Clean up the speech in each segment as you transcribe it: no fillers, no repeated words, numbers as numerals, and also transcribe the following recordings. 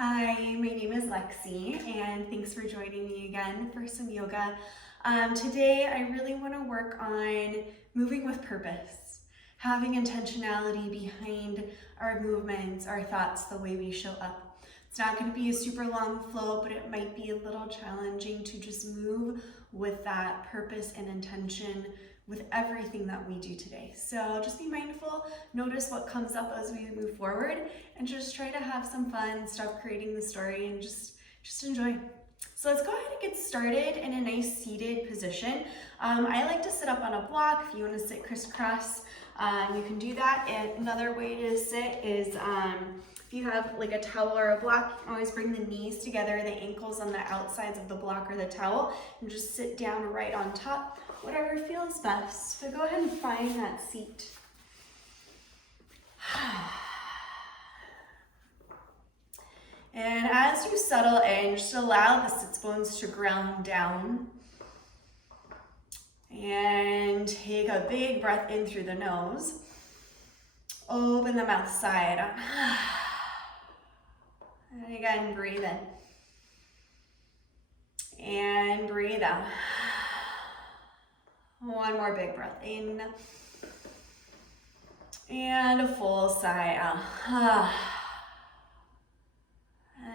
Hi, my name is Lexi, and thanks for joining me again for some yoga. Today, I really want to work on moving with purpose, having intentionality behind our movements, our thoughts, the way we show up. It's not going to be a super long flow, but it might be a little challenging to just move with that purpose and intention with everything that we do today. So just be mindful, notice what comes up as we move forward, and just try to have some fun, stop creating the story, and just enjoy. So let's go ahead and get started in a nice seated position. I like to sit up on a block. If you want to sit crisscross, you can do that. And another way to sit is if you have like a towel or a block, you can always bring the knees together, the ankles on the outsides of the block or the towel, and just sit down right on top, whatever feels best. But go ahead and find that seat. And as you settle in, just allow the sits bones to ground down. And take a big breath in through the nose. Open the mouth side. And again, breathe in. And breathe out. One more big breath in. And a full sigh out.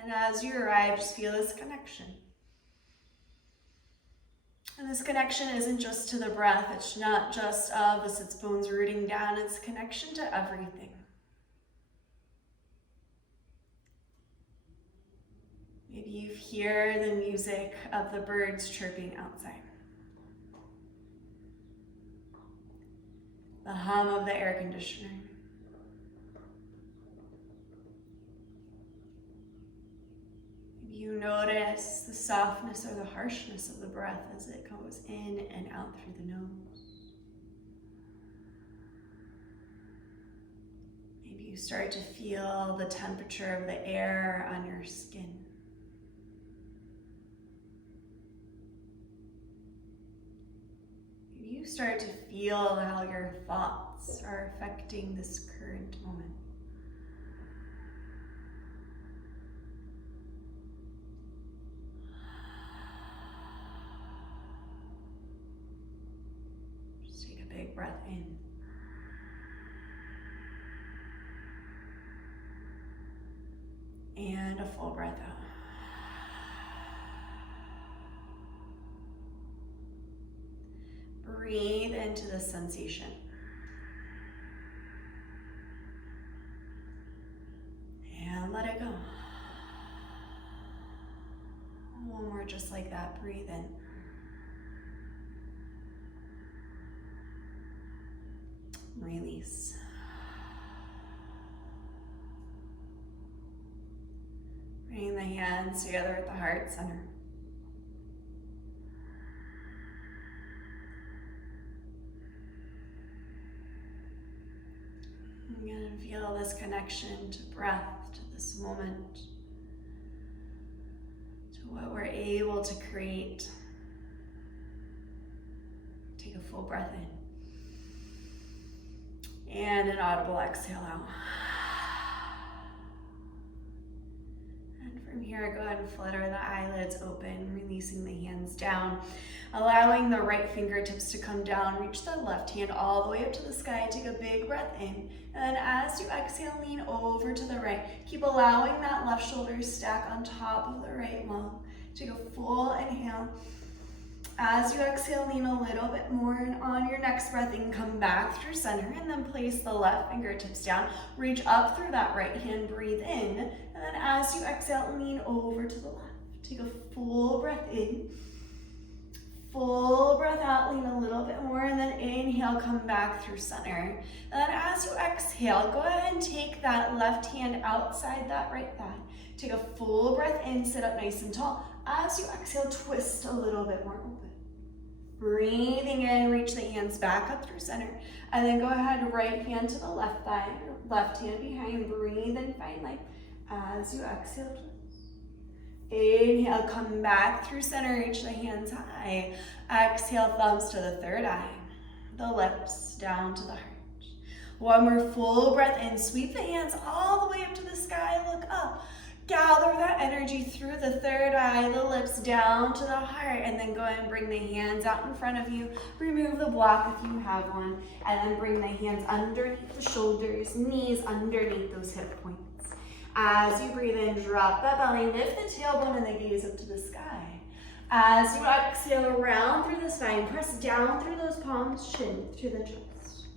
And as you arrive, just feel this connection. And this connection isn't just to the breath. It's not just of the sits bones rooting down. It's connection to everything. Maybe you hear the music of the birds chirping outside. The hum of the air conditioner. You notice the softness or the harshness of the breath as it goes in and out through the nose. Maybe you start to feel the temperature of the air on your skin. Maybe you start to feel how your thoughts are affecting this current moment. Big breath in. And a full breath out. Breathe into the sensation. And let it go. One more just like that. Breathe in. Release. Bring the hands together at the heart center. I'm going to feel this connection to breath, to this moment, to what we're able to create. Take a full breath in. And an audible exhale out. And from here, go ahead and flutter the eyelids open, releasing the hands down, allowing the right fingertips to come down. Reach the left hand all the way up to the sky. Take a big breath in. And then as you exhale, lean over to the right. Keep allowing that left shoulder stack on top of the right lung. Take a full inhale. As you exhale, lean a little bit more, and on your next breath in, come back through center, and then place the left fingertips down. Reach up through that right hand, breathe in, and then as you exhale, lean over to the left. Take a full breath in, full breath out, lean a little bit more, and then inhale, come back through center. And then as you exhale, go ahead and take that left hand outside that right thigh. Take a full breath in, sit up nice and tall. As you exhale, twist a little bit more open. Breathing in, reach the hands back up through center. And then go ahead, right hand to the left thigh, left hand behind. Breathe in, find life. As you exhale, twist. Inhale, come back through center, reach the hands high. Exhale, thumbs to the third eye. The lips down to the heart. One more full breath in, sweep the hands all the way up to the sky, look up. Gather energy through the third eye, the lips down to the heart, and then go ahead and bring the hands out in front of you. Remove the block if you have one, and then bring the hands underneath the shoulders, knees underneath those hip points. As you breathe in, drop that belly, lift the tailbone and the gaze up to the sky. As you exhale, round through the spine, press down through those palms, chin through the chest.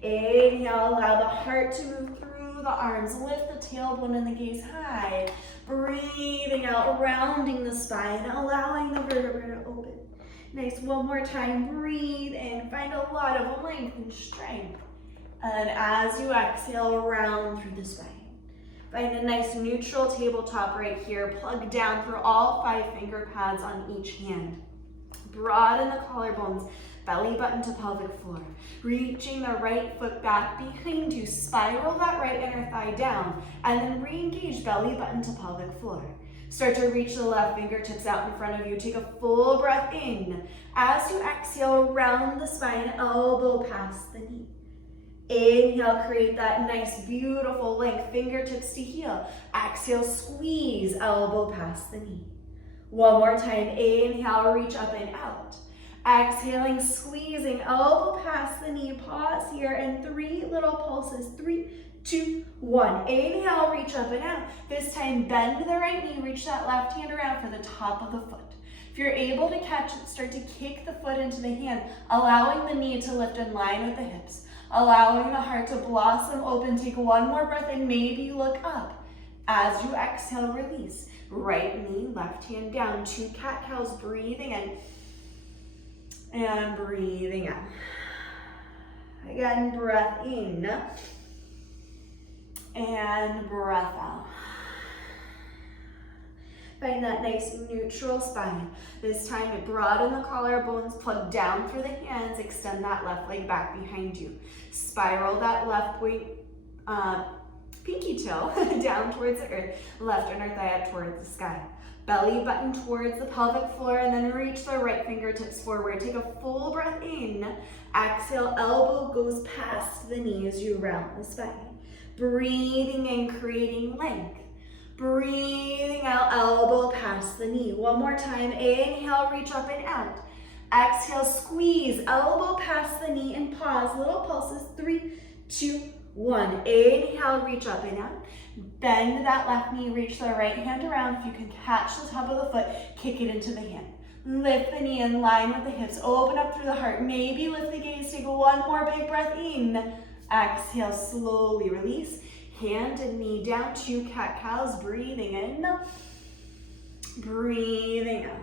Inhale, allow the heart to move through the arms, lift the tailbone and the gaze high. Breathing out, rounding the spine, allowing the vertebrae to open. Nice, one more time, breathe in, find a lot of length and strength. And as you exhale, round through the spine. Find a nice neutral tabletop right here. Plug down through all 5 finger pads on each hand. Broaden the collarbones, belly button to pelvic floor. Reaching the right foot back behind you. Spiral that right inner thigh down. And then re-engage belly button to pelvic floor. Start to reach the left fingertips out in front of you. Take a full breath in. As you exhale, round the spine, elbow past the knee. Inhale, create that nice, beautiful length, fingertips to heel. Exhale, squeeze, elbow past the knee. One more time, inhale, reach up and out. Exhaling, squeezing, elbow past the knee. Pause here, and 3 little pulses. 3, 2, 1. Inhale, reach up and out. This time, bend the right knee, reach that left hand around for the top of the foot. If you're able to catch it, start to kick the foot into the hand, allowing the knee to lift in line with the hips. Allowing the heart to blossom open. Take one more breath and maybe look up. As you exhale, release. Right knee, left hand down. 2 cat-cows, breathing in and breathing out. Again, breath in and breath out. Find that nice neutral spine. This time, broaden the collarbones, plug down through the hands, extend that left leg back behind you. Spiral that left point, pinky toe down towards the earth, left inner thigh up towards the sky. Belly button towards the pelvic floor, and then reach the right fingertips forward. Take a full breath in. Exhale, elbow goes past the knee as you round the spine. Breathing in, creating length. Breathing out, elbow past the knee. One more time, inhale, reach up and out. Exhale, squeeze, elbow past the knee and pause. Little pulses, 3, 2, 1. Inhale, reach up and out. Bend that left knee, reach the right hand around. If you can catch the top of the foot, kick it into the hand. Lift the knee in line with the hips, open up through the heart. Maybe lift the gaze, take one more big breath in. Exhale, slowly release. Hand and knee down, 2 cat-cows, breathing in, breathing out.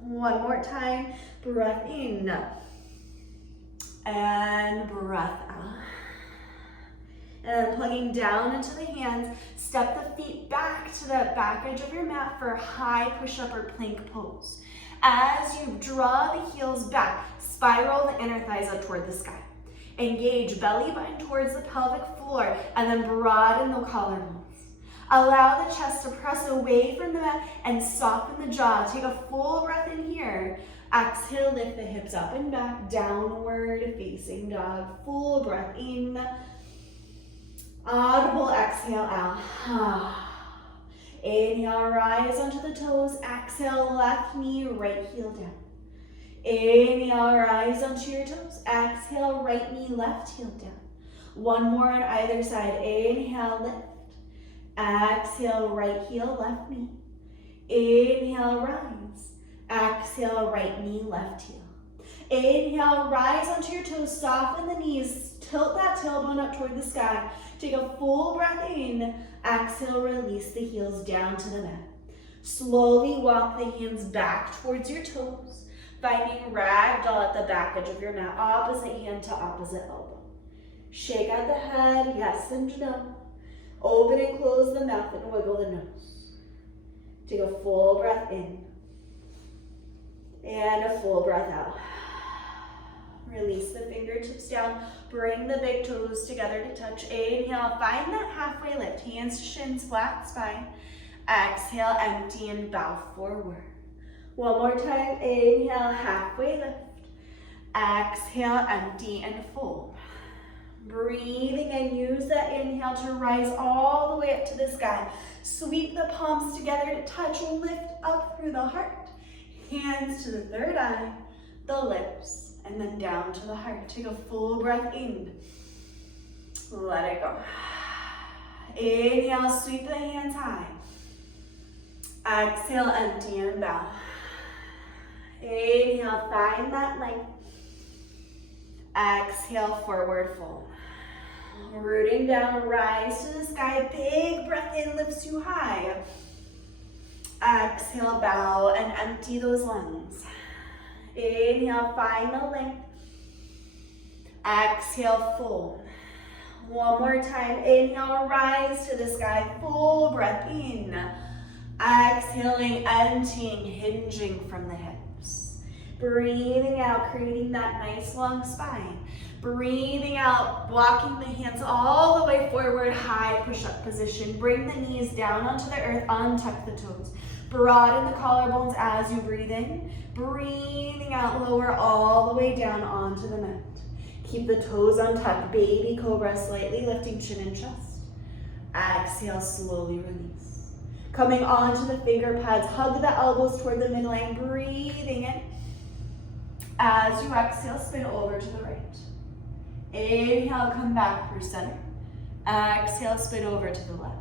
One more time, breath in, and breath out. And plugging down into the hands, step the feet back to the back edge of your mat for a high push-up or plank pose. As you draw the heels back, spiral the inner thighs up toward the sky. Engage belly button towards the pelvic floor and then broaden the collarbones. Allow the chest to press away from the mat and soften the jaw. Take a full breath in here. Exhale, lift the hips up and back, downward facing dog. Full breath in. Audible exhale out. Inhale, rise onto the toes. Exhale, left knee, right heel down. Inhale, rise onto your toes. Exhale, right knee, left heel down. One more on either side. Inhale, lift. Exhale, right heel, left knee. Inhale, rise. Exhale, right knee, left heel. Inhale, rise onto your toes, soften the knees, tilt that tailbone up toward the sky. Take a full breath in. Exhale, release the heels down to the mat. Slowly walk the hands back towards your toes. Finding ragdoll at the back edge of your mat, opposite hand to opposite elbow. Shake out the head, yes and no. Open and close the mouth and wiggle the nose. Take a full breath in. And a full breath out. Release the fingertips down. Bring the big toes together to touch. Inhale, find that halfway lift. Hands to shins, flat spine. Exhale, empty and bow forward. One more time, inhale, halfway lift. Exhale, empty and fold. Breathing in, use that inhale to rise all the way up to the sky. Sweep the palms together to touch, lift up through the heart. Hands to the third eye, the lips, and then down to the heart. Take a full breath in. Let it go. Inhale, sweep the hands high. Exhale, empty and bow. Inhale, find that length. Exhale, forward fold. Rooting down, rise to the sky. Big breath in, lifts you high. Exhale, bow and empty those lungs. Inhale, find the length. Exhale, fold. One more time. Inhale, rise to the sky. Full breath in. Exhaling, emptying, hinging from the hips. Breathing out, creating that nice long spine. Breathing out, walking the hands all the way forward, high push-up position. Bring the knees down onto the earth, untuck the toes. Broaden the collarbones as you breathe in. Breathing out, lower all the way down onto the mat. Keep the toes untucked, baby cobra, slightly lifting chin and chest. Exhale, slowly release. Coming onto the finger pads, hug the elbows toward the midline, breathing in. As you exhale, spin over to the right. Inhale, come back through center. Exhale, spin over to the left.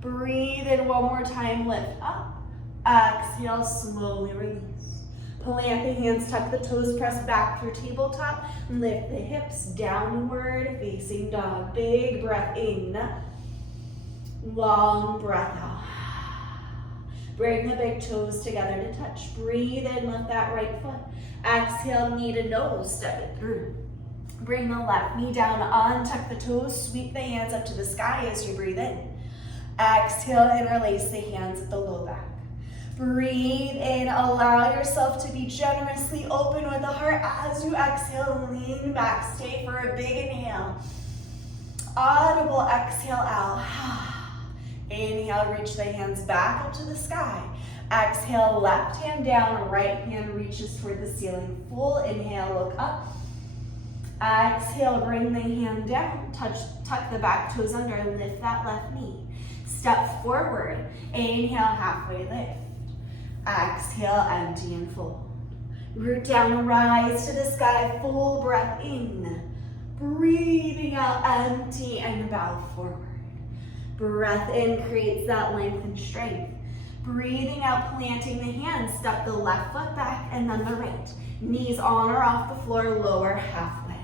Breathe in one more time, lift up. Exhale, slowly release. Plant the hands, tuck the toes, press back through tabletop. Lift the hips, downward facing dog. Big breath in. Long breath out. Bring the big toes together to touch. Breathe in, lift that right foot. Exhale, knee to nose, step it through. Bring the left knee down, untuck the toes, sweep the hands up to the sky as you breathe in. Exhale, interlace the hands at the low back. Breathe in, allow yourself to be generously open with the heart. As you exhale, lean back, stay for a big inhale. Audible exhale out. Inhale, reach the hands back up to the sky. Exhale, left hand down, right hand reaches toward the ceiling. Full inhale, look up. Exhale, bring the hand down, tuck the back toes under, lift that left knee. Step forward, inhale, halfway lift. Exhale, empty and fold. Root down, rise to the sky, full breath in. Breathing out, empty and bow forward. Breath in creates that length and strength. Breathing out, planting the hands, step the left foot back and then the right. Knees on or off the floor, lower halfway.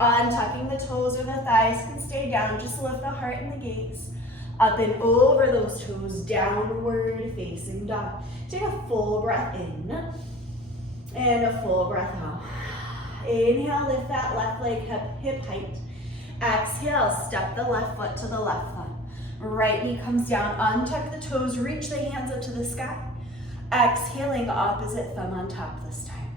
Untucking the toes or the thighs can stay down, just lift the heart and the gaze. Up and over those toes, downward facing dog. Take a full breath in and a full breath out. Inhale, lift that left leg hip height. Exhale, step the left foot to the left foot. Right knee comes down, untuck the toes, reach the hands up to the sky. Exhaling, opposite thumb on top this time.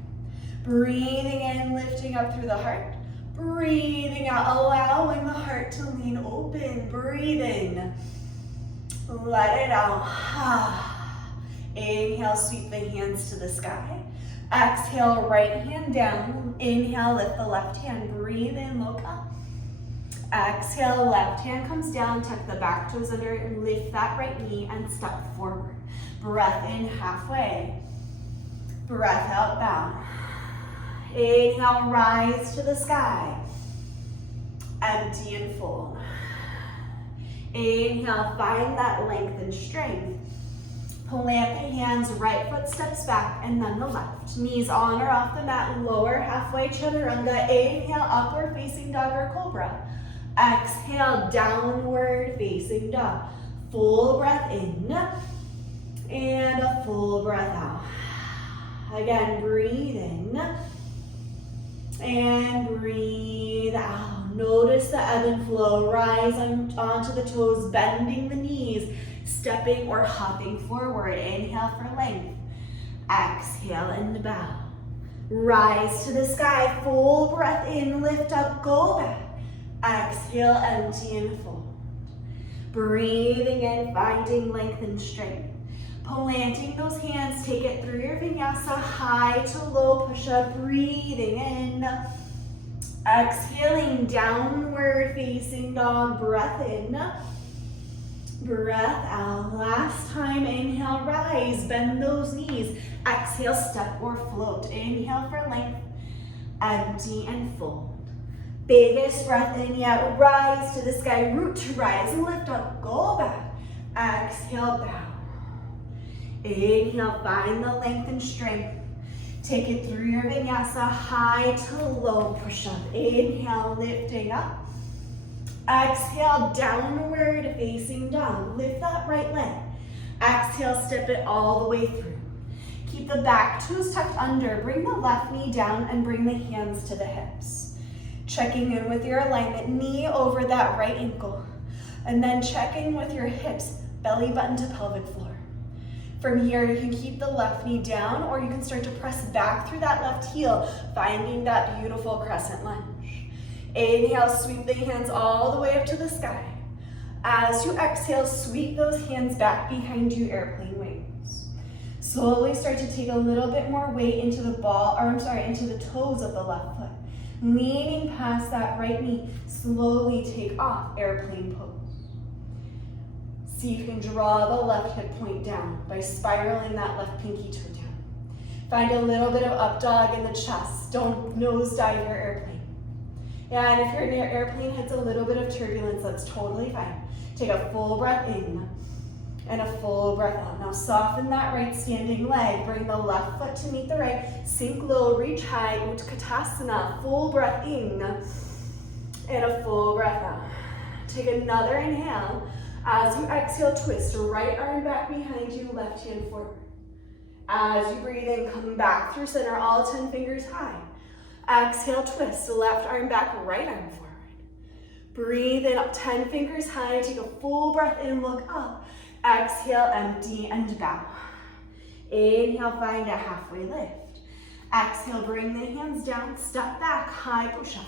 Breathing in, lifting up through the heart. Breathing out, allowing the heart to lean open. Breathing. Let it out. Inhale, sweep the hands to the sky. Exhale, right hand down. Inhale, lift the left hand. Breathe in, look up. Exhale, left hand comes down, tuck the back toes under and lift that right knee and step forward. Breath in, halfway. Breath out, bow. Inhale, rise to the sky. Empty and fold. Inhale, find that length and strength. Plant the hands, right foot steps back and then the left. Knees on or off the mat, lower halfway chaturanga. Inhale, upward facing dog or cobra. Exhale, downward facing dog. Full breath in and a full breath out. Again, breathe in and breathe out. Notice the ebb and flow. Rise onto the toes, bending the knees, stepping or hopping forward. Inhale for length. Exhale and bow. Rise to the sky, full breath in, lift up, go back. Exhale, empty and fold. Breathing in, finding length and strength. Planting those hands, take it through your vinyasa, high to low push-up, breathing in. Exhaling, downward facing dog, breath in. Breath out. Last time, inhale, rise, bend those knees. Exhale, step or float. Inhale for length, empty and fold. Biggest breath in yet, rise to the sky, root to rise, lift up, go back. Exhale, bow. Inhale, find the length and strength. Take it through your vinyasa, high to low push-up. Inhale, lifting up. Exhale, downward facing dog. Lift that right leg. Exhale, step it all the way through. Keep the back toes tucked under. Bring the left knee down and bring the hands to the hips. Checking in with your alignment, knee over that right ankle. And then checking with your hips, belly button to pelvic floor. From here, you can keep the left knee down or you can start to press back through that left heel, finding that beautiful crescent lunge. Inhale, sweep the hands all the way up to the sky. As you exhale, sweep those hands back behind you, airplane wings. Slowly start to take a little bit more weight into the into the toes of the left foot. Leaning past that right knee, slowly take off, airplane pose. See if you can draw the left hip point down by spiraling that left pinky toe down. Find a little bit of up dog in the chest. Don't nosedive your airplane. And if your airplane hits a little bit of turbulence, that's totally fine. Take a full breath in and a full breath out. Now soften that right standing leg. Bring the left foot to meet the right. Sink low, reach high, Utkatasana. Full breath in and a full breath out. Take another inhale. As you exhale, twist. Right arm back behind you, left hand forward. As you breathe in, come back through center, all 10 fingers high. Exhale, twist, left arm back, right arm forward. Breathe in, up 10 fingers high, take a full breath in, look up. Exhale, empty and bow. Inhale, find a halfway lift. Exhale, bring the hands down, step back, high push up.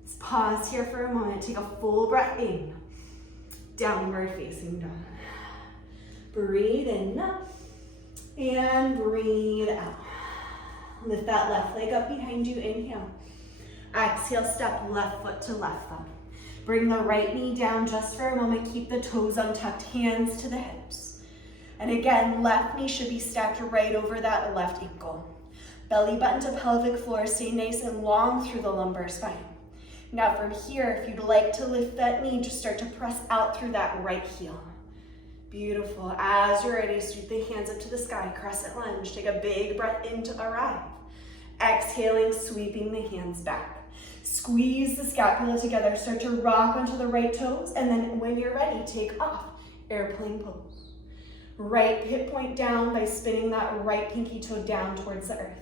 Let's pause here for a moment, take a full breath in. Downward facing dog. Breathe in and breathe out. Lift that left leg up behind you, inhale. Exhale, step left foot to left thumb. Bring the right knee down just for a moment. Keep the toes untucked, hands to the hips. And again, left knee should be stacked right over that left ankle. Belly button to pelvic floor, stay nice and long through the lumbar spine. Now from here, if you'd like to lift that knee, just start to press out through that right heel. Beautiful. As you're ready, sweep the hands up to the sky, crescent lunge. Take a big breath in to arrive. Exhaling, sweeping the hands back. Squeeze the scapula together, start to rock onto the right toes, and then when you're ready, take off, airplane pose. Right hip point down by spinning that right pinky toe down towards the earth.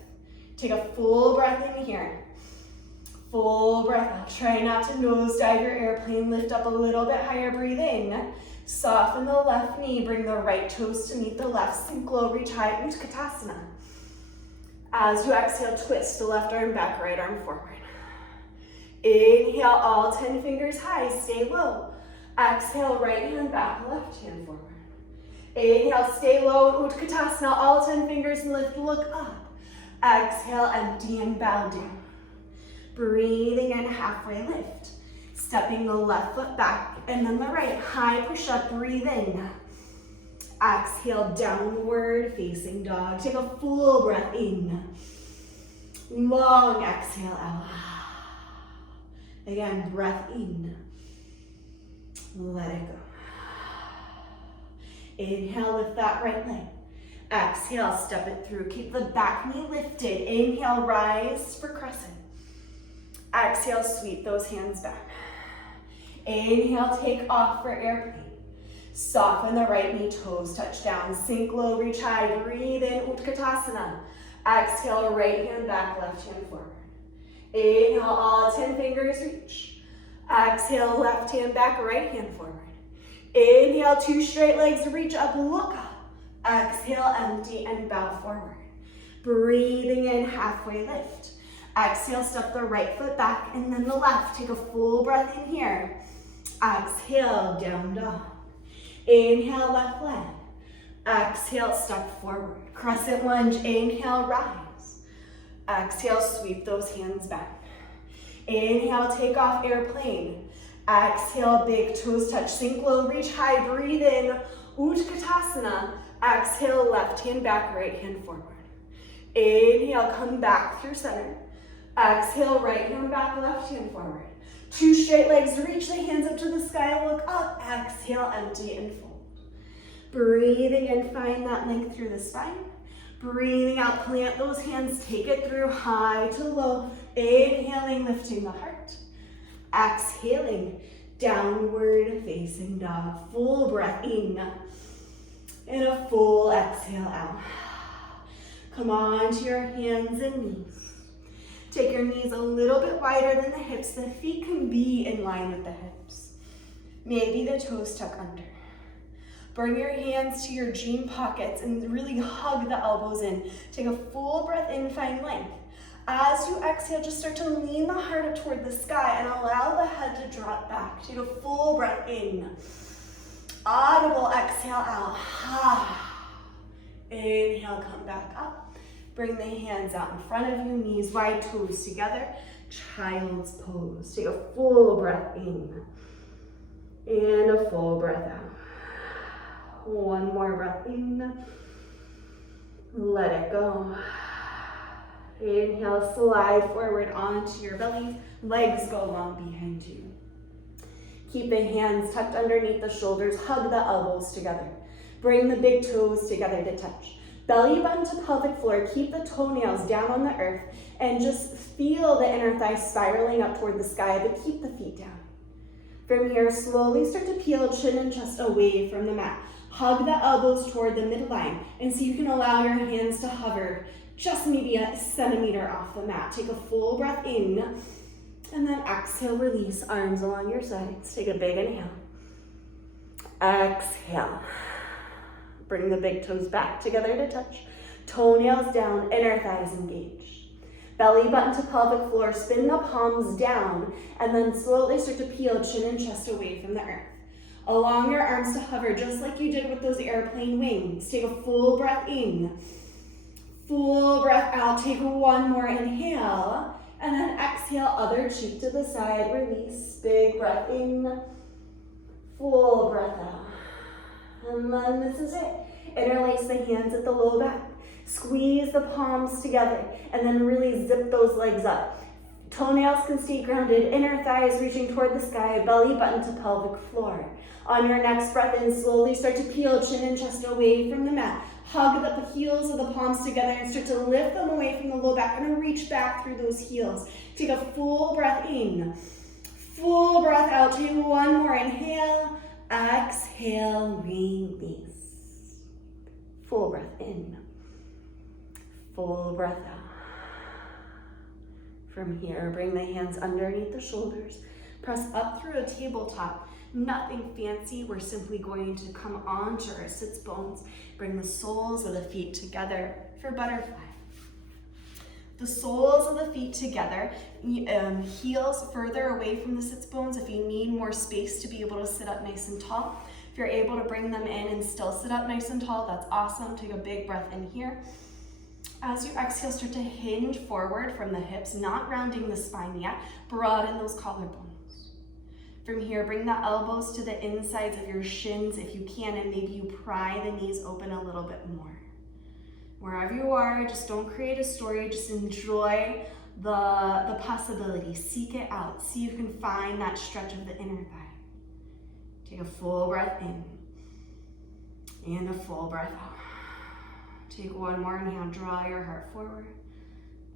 Take a full breath in here. Full breath out. Try not to nosedive your airplane, lift up a little bit higher, breathe in. Soften the left knee, bring the right toes to meet the left, sink low, reach high, Utkatasana. As you exhale, twist the left arm back, right arm forward. Inhale, all 10 fingers high, stay low. Exhale, right hand back, left hand forward. Inhale, stay low, Utkatasana, all 10 fingers lift, look up. Exhale, empty and bow down. Breathing in, halfway lift. Stepping the left foot back and then the right. High push up, breathe in. Exhale, downward facing dog. Take a full breath in. Long exhale out. Again, breath in. Let it go. Inhale, lift that right leg. Exhale, step it through. Keep the back knee lifted. Inhale, rise for crescent. Exhale, sweep those hands back. Inhale, take off for airplane. Soften the right knee, toes touch down. Sink low, reach high, breathe in, Utkatasana. Exhale, right hand back, left hand forward. Inhale, all 10 fingers reach. Exhale, left hand back, right hand forward. Inhale, 2 straight legs, reach up, look up. Exhale, empty and bow forward. Breathing in, halfway lift. Exhale, step the right foot back and then the left. Take a full breath in here. Exhale, down dog. Inhale, left leg. Exhale, step forward. Crescent lunge, inhale, rise. Exhale, sweep those hands back. Inhale, take off, airplane. Exhale, big toes touch, sink low, reach high, breathe in, Utkatasana. Exhale, left hand back, right hand forward. Inhale, come back through center. Exhale, right hand back, left hand forward. 2 straight legs, reach the hands up to the sky, look up. Exhale, empty and fold. Breathing in, find that length through the spine. Breathing out, plant those hands, take it through high to low. Inhaling, lifting the heart. Exhaling, downward facing dog. Full breath in. And a full exhale out. Come on to your hands and knees. Take your knees a little bit wider than the hips. The feet can be in line with the hips. Maybe the toes tuck under. Bring your hands to your jean pockets and really hug the elbows in. Take a full breath in, find length. As you exhale, just start to lean the heart up toward the sky and allow the head to drop back. Take a full breath in. Audible exhale out. Inhale, come back up. Bring the hands out in front of you, knees wide, toes together. Child's pose. Take a full breath in. And a full breath out. One more breath in. Let it go. Inhale, slide forward onto your belly. Legs go long behind you. Keep the hands tucked underneath the shoulders. Hug the elbows together. Bring the big toes together to touch. Belly button to pelvic floor. Keep the toenails down on the earth. And just feel the inner thighs spiraling up toward the sky, but keep the feet down. From here, slowly start to peel chin and chest away from the mat. Hug the elbows toward the midline, and so you can allow your hands to hover just maybe a centimeter off the mat. Take a full breath in, and then exhale, release, arms along your sides. Take a big inhale. Exhale. Bring the big toes back together to touch. Toenails down, inner thighs engaged. Belly button to pelvic floor, spin the palms down, and then slowly start to peel chin and chest away from the earth. Allow your arms to hover just like you did with those airplane wings. Take a full breath in. Full breath out. Take one more inhale. And then exhale, other cheek to the side. Release. Big breath in. Full breath out. And then this is it. Interlace the hands at the low back. Squeeze the palms together. And then really zip those legs up. Toenails can stay grounded. Inner thighs reaching toward the sky. Belly button to pelvic floor. On your next breath in, slowly start to peel chin and chest away from the mat. Hug the heels of the palms together and start to lift them away from the low back and reach back through those heels. Take a full breath in. Full breath out. Take one more inhale. Exhale, release. Full breath in. Full breath out. From here, bring the hands underneath the shoulders. Press up through a tabletop. Nothing fancy. We're simply going to come onto our sits bones. Bring the soles of the feet together for butterfly. The soles of the feet together, heels further away from the sits bones if you need more space to be able to sit up nice and tall. If you're able to bring them in and still sit up nice and tall, that's awesome. Take a big breath in here. As you exhale, start to hinge forward from the hips, not rounding the spine yet. Broaden those collarbones. From here, bring the elbows to the insides of your shins if you can, and maybe you pry the knees open a little bit more. Wherever you are, just don't create a story, just enjoy the possibility. Seek it out. See if you can find that stretch of the inner thigh. Take a full breath in and a full breath out. Take one more inhale, draw your heart forward.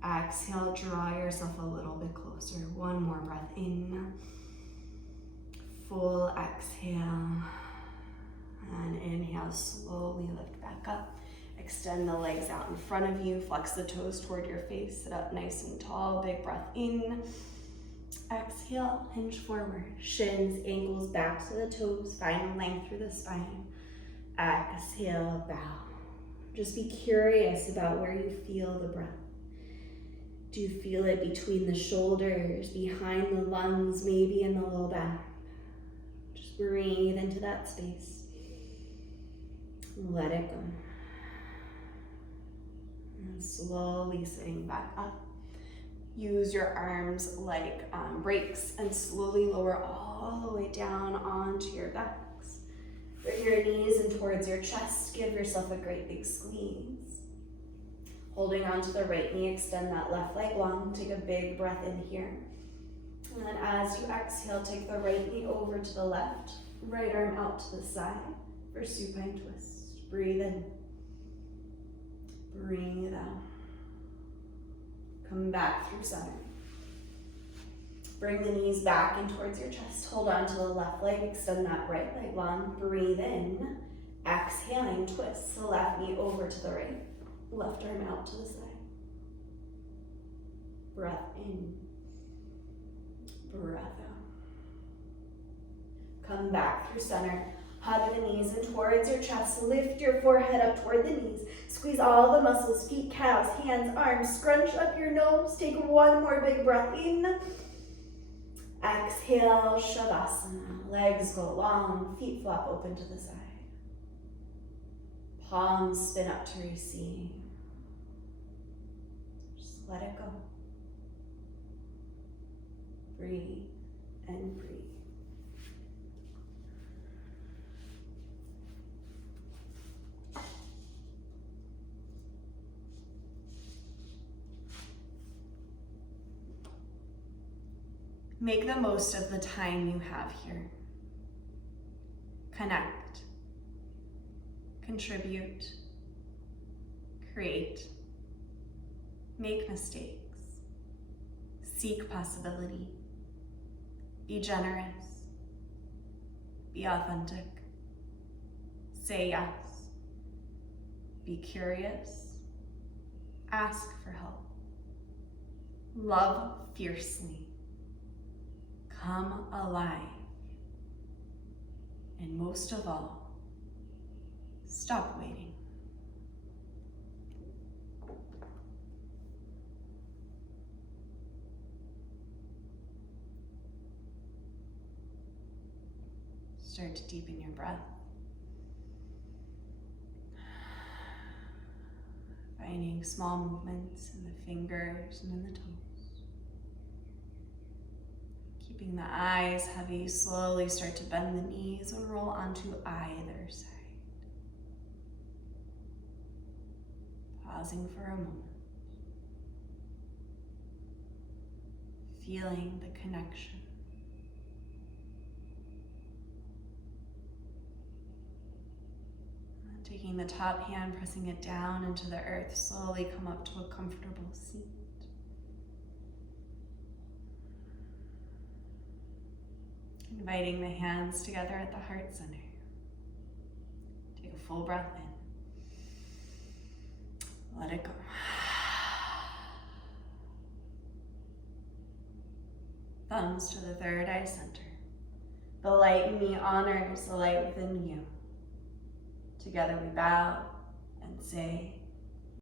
Exhale, draw yourself a little bit closer. One more breath in. Full exhale. And inhale, slowly lift back up. Extend the legs out in front of you. Flex the toes toward your face. Sit up nice and tall. Big breath in. Exhale, hinge forward. Shins, ankles, back to the toes. Find length through the spine. Exhale, bow. Just be curious about where you feel the breath. Do you feel it between the shoulders, behind the lungs, maybe in the low back? Just breathe into that space. Let it go. And slowly sitting back up. Use your arms like brakes and slowly lower all the way down onto your backs. Bring your knees in towards your chest. Give yourself a great big squeeze. Holding onto the right knee, extend that left leg long. Take a big breath in here. And then as you exhale, take the right knee over to the left. Right arm out to the side for supine twist. Breathe in. Breathe out. Come back through center. Bring the knees back in towards your chest. Hold on to the left leg. Extend that right leg long. Breathe in. Exhaling, twist the left knee over to the right. Left arm out to the side. Breath in. Breath out. Come back through center. Hug the knees in towards your chest. Lift your forehead up toward the knees. Squeeze all the muscles, feet, calves, hands, arms. Scrunch up your nose. Take one more big breath in. Exhale, Shavasana. Legs go long, feet flop open to the side. Palms spin up to receive. Just let it go. Breathe and breathe. Make the most of the time you have here. Connect, contribute, create, make mistakes, seek possibility, be generous, be authentic, say yes, be curious, ask for help, love fiercely, come alive, and most of all, stop waiting. Start to deepen your breath. Finding small movements in the fingers and in the toes. Keeping the eyes heavy, slowly start to bend the knees and roll onto either side. Pausing for a moment. Feeling the connection. Taking the top hand, pressing it down into the earth, slowly come up to a comfortable seat. Inviting the hands together at the heart center. Take a full breath in. Let it go. Thumbs to the third eye center. The light in me honors the light within you. Together we bow and say,